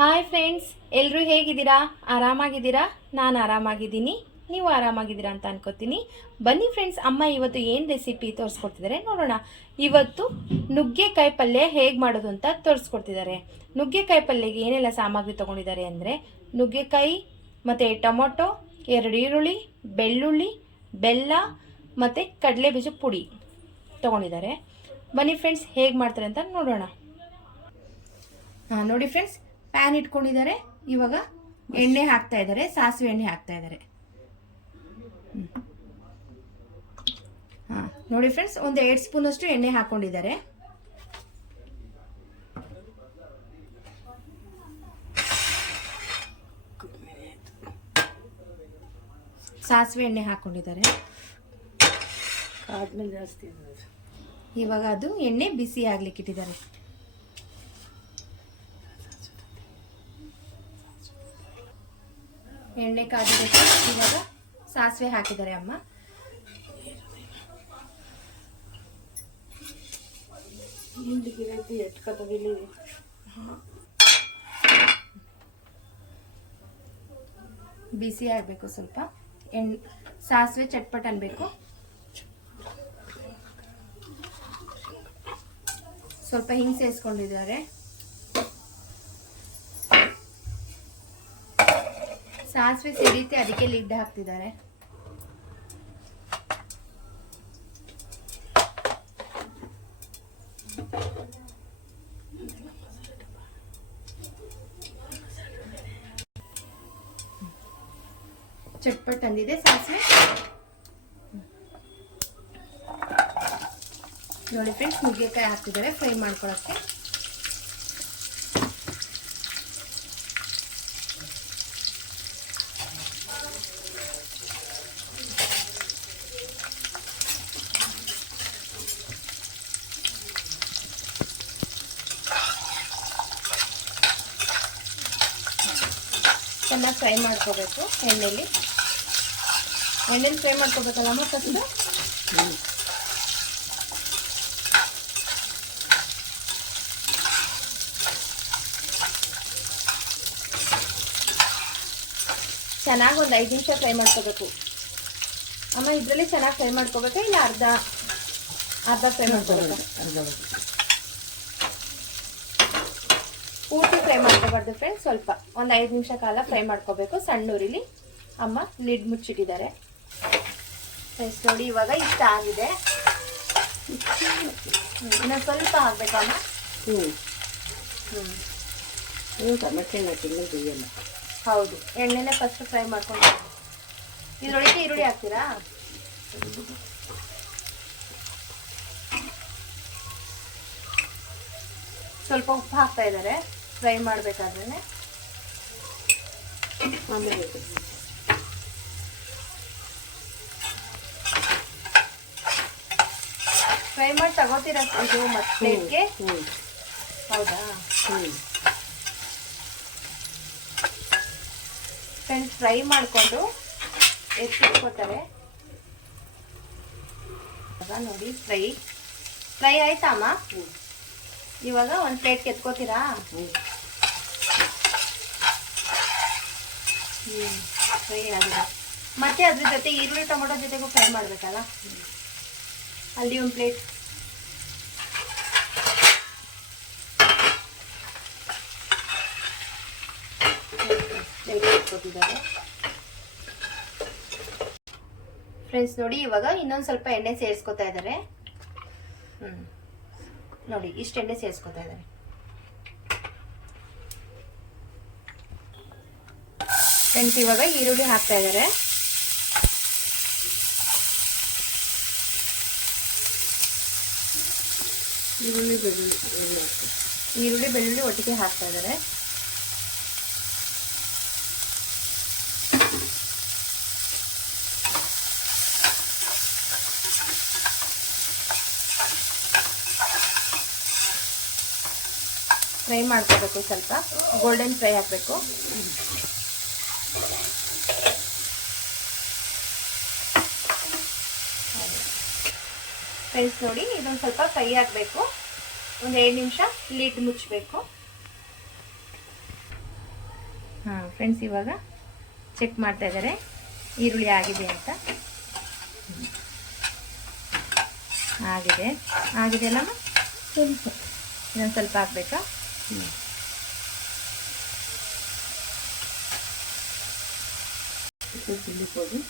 Hi friends, ಎಲ್ಲರೂ ಹೇಗಿದ್ದೀರಾ? ಆರಾಮಾಗಿದ್ದೀರಾ? ನಾನು ಆರಾಮಾಗಿದ್ದೀನಿ, ನೀವು ಆರಾಮಾಗಿದ್ದೀರಾ ಅಂತ ಅನ್ಕೋತೀನಿ. ಬನ್ನಿ ಫ್ರೆಂಡ್ಸ್, ಅಮ್ಮ ಇವತ್ತು ಏನು ರೆಸಿಪಿ ತೋರಿಸ್ಕೊಡ್ತಿದ್ದಾರೆ ನೋಡೋಣ. ಇವತ್ತು ನುಗ್ಗೆಕಾಯಿ ಪಲ್ಯ ಹೇಗೆ ಮಾಡೋದು ಅಂತ ತೋರಿಸ್ಕೊಡ್ತಿದ್ದಾರೆ. ನುಗ್ಗೆಕಾಯಿ ಪಲ್ಯಗೆ ಏನೆಲ್ಲ ಸಾಮಗ್ರಿ ತೊಗೊಂಡಿದ್ದಾರೆ ಅಂದರೆ ನುಗ್ಗೆಕಾಯಿ ಮತ್ತು ಟೊಮೊಟೊ, 2 ಈರುಳ್ಳಿ, ಬೆಳ್ಳುಳ್ಳಿ, ಬೆಲ್ಲ ಮತ್ತು ಕಡಲೆ ಬೀಜ ಪುಡಿ ತೊಗೊಂಡಿದ್ದಾರೆ. ಬನ್ನಿ ಫ್ರೆಂಡ್ಸ್, ಹೇಗೆ ಮಾಡ್ತಾರೆ ಅಂತ ನೋಡೋಣ. ನೋಡಿ ಫ್ರೆಂಡ್ಸ್, ಪ್ಯಾನ್ ಇಟ್ಕೊಂಡಿದ್ದಾರೆ. ಇವಾಗ ಎಣ್ಣೆ ಹಾಕ್ತಾ ಇದ್ದಾರೆ, ಸಾಸಿವೆ ಎಣ್ಣೆ ಹಾಕ್ತಾ ಇದ್ದಾರೆ. ನೋಡಿ ಫ್ರೆಂಡ್ಸ್, ಒಂದು 2 ಸ್ಪೂನ್ ಅಷ್ಟು ಎಣ್ಣೆ ಹಾಕೊಂಡಿದ್ದಾರೆ. ಸಾಸಿವೆ ಎಣ್ಣೆ ಹಾಕೊಂಡಿದ್ದಾರೆ. ಇವಾಗ ಅದು ಎಣ್ಣೆ ಬಿಸಿ ಆಗ್ಲಿಕ್ಕೆ ಇಟ್ಟಿದ್ದಾರೆ. ಎಣ್ಣೆ ಕಾದಿದ್ದಕ್ಕೆ ಇವಾಗ ಸಾಸಿವೆ ಹಾಕಿದ್ದಾರೆ ಅಮ್ಮ. ಬಿಸಿ ಆಗಬೇಕು ಸ್ವಲ್ಪ. ಸಾಸಿವೆ ಚಟ್ಪಟ್ ಅನ್ಬೇಕು. ಸ್ವಲ್ಪ ಹಿಂಗ್ ಸೇರಿಸ್ಕೊಂಡಿದ್ದಾರೆ. ಸಾಸಿವೆ ಸಿಡಿತೆ, ಅದಕ್ಕೆ ಲಿಡ್ ಹಾಕ್ತಿದ್ದಾರೆ. ಚಟ್ಪಟ್ ಅಂದಿದೆ ಸಾಸಿವೆ. ನೋಡಿ ಫ್ರೆಂಡ್ಸ್, ನುಗ್ಗೆಕಾಯಿ ಹಾಕ್ತಿದ್ದಾರೆ ಫ್ರೈ ಮಾಡ್ಕೊಳ್ಳೋಕ್ಕೆ. ಚೆನ್ನಾಗಿ ಫ್ರೈ ಮಾಡ್ಕೋಬೇಕು ಎಣ್ಣೆಲಿ ಫ್ರೈ ಮಾಡ್ಕೋಬೇಕಲ್ಲಮ್ಮ ಫಸ್ಟ್. ಚೆನ್ನಾಗಿ ಒಂದು 5 ನಿಮಿಷ ಫ್ರೈ ಮಾಡ್ಕೋಬೇಕು ಅಮ್ಮ. ಇದರಲ್ಲಿ ಚೆನ್ನಾಗಿ ಫ್ರೈ ಮಾಡ್ಕೋಬೇಕಾ ಇಲ್ಲ ಅರ್ಧ ಫ್ರೈ ಮಾಡ್ಕೋಬೇಕಾ? ಪೂರ್ತಿ ಫ್ರೈ ಮಾಡ್ಕೋಬಾರ್ದು ಫ್ರೆಂಡ್ಸ್, ಸ್ವಲ್ಪ ಒಂದು 5 ನಿಮಿಷ ಕಾಲ ಫ್ರೈ ಮಾಡ್ಕೋಬೇಕು ಸಣ್ಣ ಉರಿಲಿ. ಅಮ್ಮ ಲಿಡ್ ಮುಚ್ಚಿಟ್ಟಿದ್ದಾರೆ ಫ್ರೆಂಡ್ಸ್. ನೋಡಿ ಇವಾಗ ಇಷ್ಟ ಆಗಿದೆ. ಇನ್ನು ಸ್ವಲ್ಪ ಹಾಕ್ಬೇಕಮ್ಮ. ಹೌದು, ಎಣ್ಣೆನೆ ಫಸ್ಟ್ ಫ್ರೈ ಮಾಡ್ಕೊಂಡು ಇದ್ರೊಳಗೆ ಈರುಳ್ಳಿ ಹಾಕ್ತೀರಾ? ಸ್ವಲ್ಪ ಉಪ್ಪು ಹಾಕ್ತಾ ಇದ್ದಾರೆ ಫ್ರೈ ಮಾಡ್ಬೇಕಾದ್ರೆ. ಫ್ರೈ ಮಾಡಿ ತಗೋತೀರಾ ಇದು ಮತ್ತೆ ಪ್ಲೇಟ್ಗೆ? ಹೌದಾ ಫ್ರೆಂಡ್ಸ್, ಫ್ರೈ ಮಾಡಿಕೊಂಡು ಎತ್ತಿಟ್ಕೋತಾರೆ. ನೋಡಿ ಫ್ರೈ ಆಯ್ತಾ ಅಮ್ಮ? ಇವಾಗ ಒಂದು ಪ್ಲೇಟ್ಗೆ ಎತ್ಕೋತೀರಾ? ಫ್ರೈ ಆಗಿದೆ. ಮತ್ತೆ ಅದ್ರ ಜೊತೆ ಈರುಳ್ಳಿ ಟೊಮೊಟೊ ಜೊತೆಗೂ ಫ್ರೈ ಮಾಡ್ಬೇಕಲ್ಲ. ಅಲ್ಲಿ ಒಂದು ಪ್ಲೇಟ್ ಇಟ್ಕೊತಿದ್ದಾರೆ ಫ್ರೆಂಡ್ಸ್. ನೋಡಿ ಇವಾಗ ಇನ್ನೊಂದು ಸ್ವಲ್ಪ ಎಣ್ಣೆ ಸೇರಿಸ್ಕೊತಾ ಇದ್ದಾರೆ. ನೋಡಿ ಇಷ್ಟು ಎಣ್ಣೆ ಸೇರಿಸ್ಕೊತಾ ಇದ್ದಾರೆ. ಫ್ರೆಂಡ್ಸ್, ಇವಾಗ ಈರುಳ್ಳಿ ಹಾಕ್ತಾ ಇದ್ದಾರೆ. ಈರುಳ್ಳಿ ಬೆಳ್ಳುಳ್ಳಿ ಒಟ್ಟಿಗೆ ಹಾಕ್ತಾ ಇದ್ದಾರೆ. ಫ್ರೈ ಮಾಡ್ಕೋಬೇಕು, ಸ್ವಲ್ಪ ಗೋಲ್ಡನ್ ಫ್ರೈ ಹಾಕಬೇಕು. ಫ್ರೆಂಡ್ಸ್ ನೋಡಿ, ಇದೊಂದು ಸ್ವಲ್ಪ ಫ್ರೈ ಆಗಬೇಕು. ಒಂದು 2 ನಿಮಿಷ ಲಿಡ್ ಮುಚ್ಚಬೇಕು. ಫ್ರೆಂಡ್ಸ್ ಇವಾಗ ಚೆಕ್ ಮಾಡ್ತಾ ಇದ್ದಾರೆ ಈರುಳ್ಳಿ ಆಗಿದೆ ಅಂತ. ಆಗಿದೆ ಅಲ್ಲಮ್ಮ, ಸ್ವಲ್ಪ ಇನ್ನೊಂದು ಸ್ವಲ್ಪ ಹಾಕ್ಬೇಕಾ? ಚಿಲ್ಲಿ ಪೌಡರ್,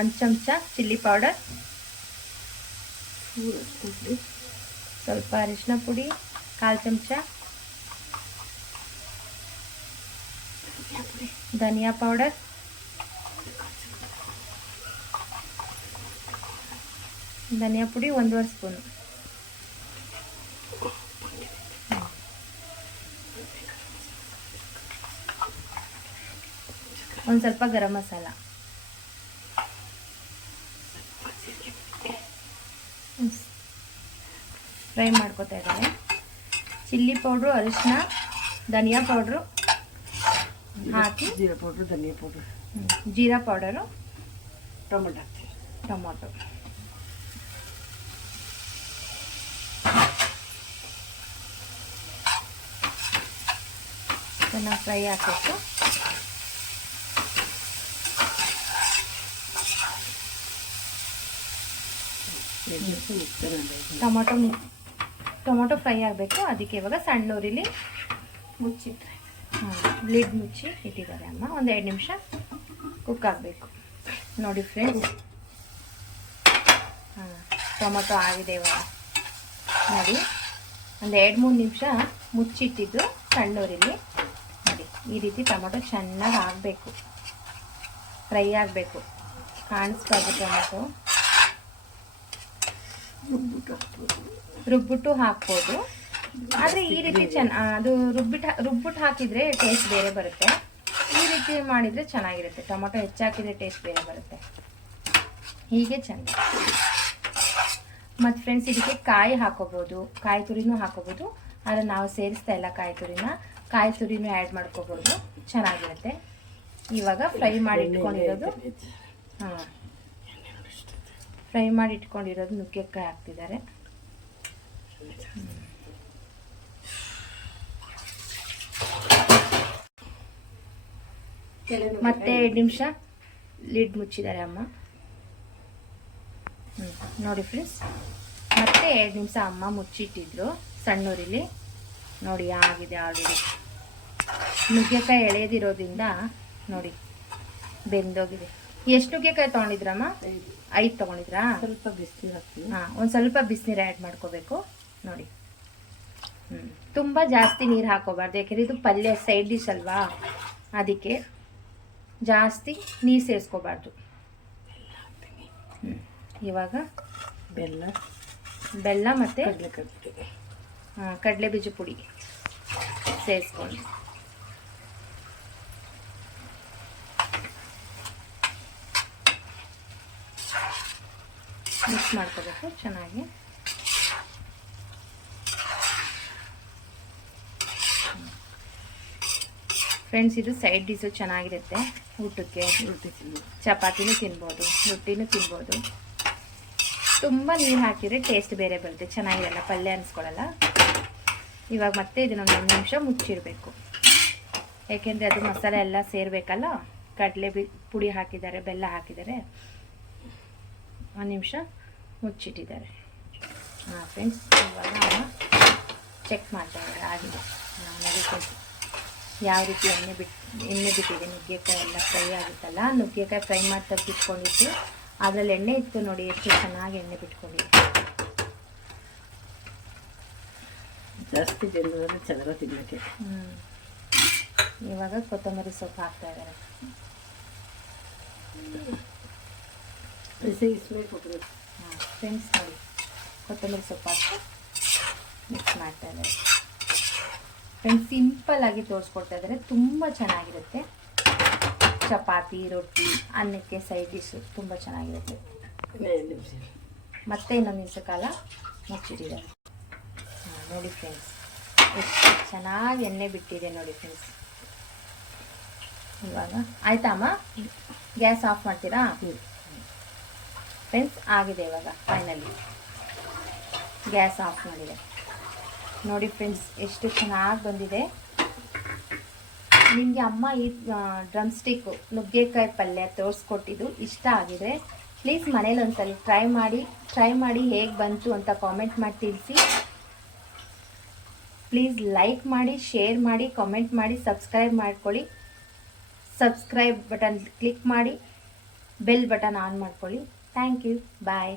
1 ಚಮಚ ಚಿಲ್ಲಿ ಪೌಡರ್, ಸ್ವಲ್ಪ ಅರಿಶಿನ ಪುಡಿ 1/4 ಚಮಚ, ಧನಿಯಾ ಪೌಡರ್, ಧನಿಯಾ ಪುಡಿ 1/2 ಸ್ಪೂನು, ಒಂದು ಸ್ವಲ್ಪ ಗರಂ ಮಸಾಲ, ಫ್ರೈ ಮಾಡ್ಕೊತಾ ಇದ್ದಾರೆ. ಚಿಲ್ಲಿ ಪೌಡ್ರು, ಅರಿಶಿನ, ಧನಿಯಾ ಪೌಡ್ರು ಹಾಕಿ, ಜೀರಾ ಪೌಡ್ರು, ಧನಿಯಾ ಪೌಡರ್, ಜೀರಾ ಪೌಡರು, ಟೊಮೆಟೊ ಹಾಕ್ತೀವಿ. ಟೊಮೊಟೊ ಚೆನ್ನಾಗಿ ಫ್ರೈ ಹಾಕಬೇಕು. ಟೊಮೊಟೊ ಫ್ರೈ ಆಗಬೇಕು. ಅದಕ್ಕೆ ಇವಾಗ ಸಣ್ಣ ಉರಿಲಿ ಮುಚ್ಚಿಟ್ರೆ ಲಿಡ್ ಮುಚ್ಚಿ ಇಟ್ಟಿದ್ದಾರೆ ಅಮ್ಮ. ಒಂದು 2 ನಿಮಿಷ ಕುಕ್ ಆಗಬೇಕು. ನೋಡಿ ಫ್ರೆಂಡ್ಸ್, ಟೊಮೊಟೊ ಆಗಿದೆ ಇವಾಗ. ನೋಡಿ, ಒಂದು 2-3 ನಿಮಿಷ ಮುಚ್ಚಿಟ್ಟಿದ್ದು ಸಣ್ಣ ಉರಿಲಿ. ನೋಡಿ, ಈ ರೀತಿ ಟೊಮೊಟೊ ಚೆನ್ನಾಗಿ ಆಗಬೇಕು, ಫ್ರೈ ಆಗಬೇಕು. ಕಾಣಿಸ್ಬಾರ್ದು ಟೊಮೊಟೊ. ರುಬ್ಬಿಟ್ಟು ಹಾಕ್ಬೋದು, ಆದರೆ ಈ ರೀತಿ ಅದು ರುಬ್ಬಿಟ್ಟು ಹಾಕಿದರೆ ಟೇಸ್ಟ್ ಬೇರೆ ಬರುತ್ತೆ. ಈ ರೀತಿ ಮಾಡಿದರೆ ಚೆನ್ನಾಗಿರುತ್ತೆ. ಟೊಮೊಟೊ ಹೆಚ್ಚಾಕಿದರೆ ಟೇಸ್ಟ್ ಬೇರೆ ಬರುತ್ತೆ. ಹೀಗೆ ಚೆಂದ. ಮತ್ತು ಫ್ರೆಂಡ್ಸ್, ಇದಕ್ಕೆ ಕಾಯಿ ಹಾಕೋಬೋದು, ಕಾಯಿ ತುರಿನೂ ಹಾಕೋಬೋದು. ಆದರೆ ನಾವು ಸೇರಿಸ್ತಾ ಇಲ್ಲ ಕಾಯಿ ತುರಿನೂ ಆ್ಯಡ್ ಮಾಡ್ಕೋಬೋದು, ಚೆನ್ನಾಗಿರುತ್ತೆ. ಇವಾಗ ಫ್ರೈ ಮಾಡಿ ಇಟ್ಕೊಂಡಿರೋದು ನುಗ್ಗೆಕಾಯಿ ಹಾಕ್ತಿದ್ದಾರೆ. ಮತ್ತೆ 2 ನಿಮಿಷ ಲಿಡ್ ಮುಚ್ಚಿದ್ದಾರೆ ಅಮ್ಮ. ನೋಡಿ ಫ್ರೆಂಡ್ಸ್, ಮತ್ತೆ 2 ನಿಮಿಷ ಅಮ್ಮ ಮುಚ್ಚಿಟ್ಟಿದ್ರು ಸಣ್ಣೂರಿಲಿ. ನೋಡಿ, ಆಗಿದೆ ಆಲ್ರೆಡಿ. ನುಗ್ಗೆಕಾಯಿ ಎಳೆದಿರೋದ್ರಿಂದ ನೋಡಿ ಬೆಂದೋಗಿದೆ. ಎಷ್ಟು ನುಗ್ಗೆಕಾಯಿ ತೊಗೊಂಡಿದ್ರಮ್ಮ? 5 ತೊಗೊಂಡಿದ್ರಾ? ಸ್ವಲ್ಪ ಬಿಸಿನೀರು ಹಾಕ್ತೀವಿ. ಒಂದು ಸ್ವಲ್ಪ ಬಿಸಿನೀರು ಆ್ಯಡ್ ಮಾಡ್ಕೋಬೇಕು. ನೋಡಿ, ತುಂಬ ಜಾಸ್ತಿ ನೀರು ಹಾಕೋಬಾರ್ದು, ಯಾಕೆಂದರೆ ಇದು ಪಲ್ಯ ಸೈಡ್ ಡಿಶ್ ಅಲ್ವಾ, ಅದಕ್ಕೆ ಜಾಸ್ತಿ ನೀರು ಸೇರಿಸ್ಕೋಬಾರ್ದು. ಇವಾಗ ಬೆಲ್ಲ ಮತ್ತು ಕಡಲೆ ಬೀಜ ಪುಡಿ ಸೇರಿಸ್ಕೊಂಡು ಮಿಕ್ಸ್ ಮಾಡ್ಕೋಬೇಕು ಚೆನ್ನಾಗಿ. ಫ್ರೆಂಡ್ಸ್, ಇದು ಸೈಡ್ ಡಿಶು ಚೆನ್ನಾಗಿರುತ್ತೆ. ಊಟಕ್ಕೆ ಚಪಾತಿನೂ ತಿನ್ಬೋದು, ರೊಟ್ಟಿನೂ ತಿನ್ಬೋದು. ತುಂಬ ನೀರು ಹಾಕಿದರೆ ಟೇಸ್ಟ್ ಬೇರೆ ಬರುತ್ತೆ, ಚೆನ್ನಾಗಿರಲ್ಲ, ಪಲ್ಯ ಅನಿಸ್ಕೊಳ್ಳಲ್ಲ. ಇವಾಗ ಮತ್ತೆ ಇದನ್ನೊಂದು 1 ನಿಮಿಷ ಮುಚ್ಚಿಡಬೇಕು, ಏಕೆಂದರೆ ಅದು ಮಸಾಲೆ ಎಲ್ಲ ಸೇರಬೇಕಲ್ಲ. ಕಡಲೆ ಪುಡಿ ಹಾಕಿದ್ದಾರೆ, ಬೆಲ್ಲ ಹಾಕಿದ್ದಾರೆ. 1 ನಿಮಿಷ ಮುಚ್ಚಿಟ್ಟಿದ್ದಾರೆ. ಫ್ರೆಂಡ್ಸ್, ಇವಾಗ ಚೆಕ್ ಮಾಡ್ತಾ ಇದ್ದಾರೆ, ಆಗಿದೆ. ನೋಡಿ ಫ್ರೆಂಡ್ಸ್, ಯಾವ ರೀತಿ ಎಣ್ಣೆ ಬಿಟ್ಟಿದೆ. ನುಗ್ಗೆಕಾಯಿ ಎಲ್ಲ ಫ್ರೈ ಆಗುತ್ತಲ್ಲ, ನುಗ್ಗೆಕಾಯಿ ಫ್ರೈ ಮಾಡಿ ತೆಗೆದಿಟ್ಕೊಂಡಿತ್ತು, ಅದರಲ್ಲಿ ಎಣ್ಣೆ ಇತ್ತು. ನೋಡಿ ಎಷ್ಟು ಚೆನ್ನಾಗಿ ಎಣ್ಣೆ ಬಿಟ್ಕೊಂಡಿದೆ. ಜಾಸ್ತಿ ಜನರು ಚೆನ್ನಾಗಿ ತಿನ್ನಕ್ಕೆ. ಇವಾಗ ಕೊತ್ತಂಬರಿ ಸೊಪ್ಪು ಹಾಕ್ತಾ ಇದ್ದಾರೆ. ಫ್ರೆಂಡ್ಸ್, ನೋಡಿ, ಕೊತ್ತಂಬರಿ ಸೊಪ್ಪು ಹಾಕಿ ಮಿಕ್ಸ್ ಮಾಡ್ತಾ ಇದ್ದಾರೆ. ಫ್ರೆಂಡ್ಸ್, ಸಿಂಪಲ್ ಆಗಿ ತೋರಿಸ್ಕೊಡ್ತಾ ಇದ್ದಾರೆ, ತುಂಬ ಚೆನ್ನಾಗಿರುತ್ತೆ. ಚಪಾತಿ, ರೊಟ್ಟಿ, ಅನ್ನಕ್ಕೆ ಸೈಡ್ ಡಿಶ್ ತುಂಬ ಚೆನ್ನಾಗಿರುತ್ತೆ. ಮತ್ತೆ ಇನ್ನೊಂದು ನಿಮಿಷ ಕಾಲ ಮುಚ್ಚಿಟ್ಟಿದ್ದಾರೆ. ನೋಡಿ ಫ್ರೆಂಡ್ಸ್, ಎಷ್ಟು ಚೆನ್ನಾಗಿ ಎಣ್ಣೆ ಬಿಟ್ಟಿದೆ ನೋಡಿ ಫ್ರೆಂಡ್ಸ್. ಇವಾಗ ಆಯ್ತಾ ಅಮ್ಮ? ಗ್ಯಾಸ್ ಆಫ್ ಮಾಡ್ತೀರಾ? ಫ್ರೆಂಡ್ಸ್, ಆಗಿದೆ ಇವಾಗ ಫೈನಲಿ. ಗ್ಯಾಸ್ ಆಫ್ ಮಾಡಿದೆ. ನೋಡಿ ಫ್ರೆಂಡ್ಸ್, ಎಷ್ಟು ಚೆನ್ನಾಗಿ ಬಂದಿದೆ. ನಿಮಗೆ ಅಮ್ಮ ಈ ಡ್ರಮ್ ಸ್ಟಿಕ್ಕು ನುಗ್ಗೆಕಾಯಿ ಪಲ್ಯ ತೋರಿಸ್ಕೊಟ್ಟಿದ್ದು ಇಷ್ಟ ಆಗಿದ್ರೆ ಪ್ಲೀಸ್ ಮನೇಲಿ ಒಂದ್ಸಲ ಟ್ರೈ ಮಾಡಿ ಹೇಗೆ ಬಂತು ಅಂತ ಕಾಮೆಂಟ್ ಮಾಡಿ ತಿಳಿಸಿ. ಪ್ಲೀಸ್ ಲೈಕ್ ಮಾಡಿ, ಶೇರ್ ಮಾಡಿ, ಕಾಮೆಂಟ್ ಮಾಡಿ, ಸಬ್ಸ್ಕ್ರೈಬ್ ಮಾಡ್ಕೊಳ್ಳಿ. ಸಬ್ಸ್ಕ್ರೈಬ್ ಬಟನ್ ಕ್ಲಿಕ್ ಮಾಡಿ, ಬೆಲ್ ಬಟನ್ ಆನ್ ಮಾಡ್ಕೊಳ್ಳಿ. Thank you. ಬಾಯ್.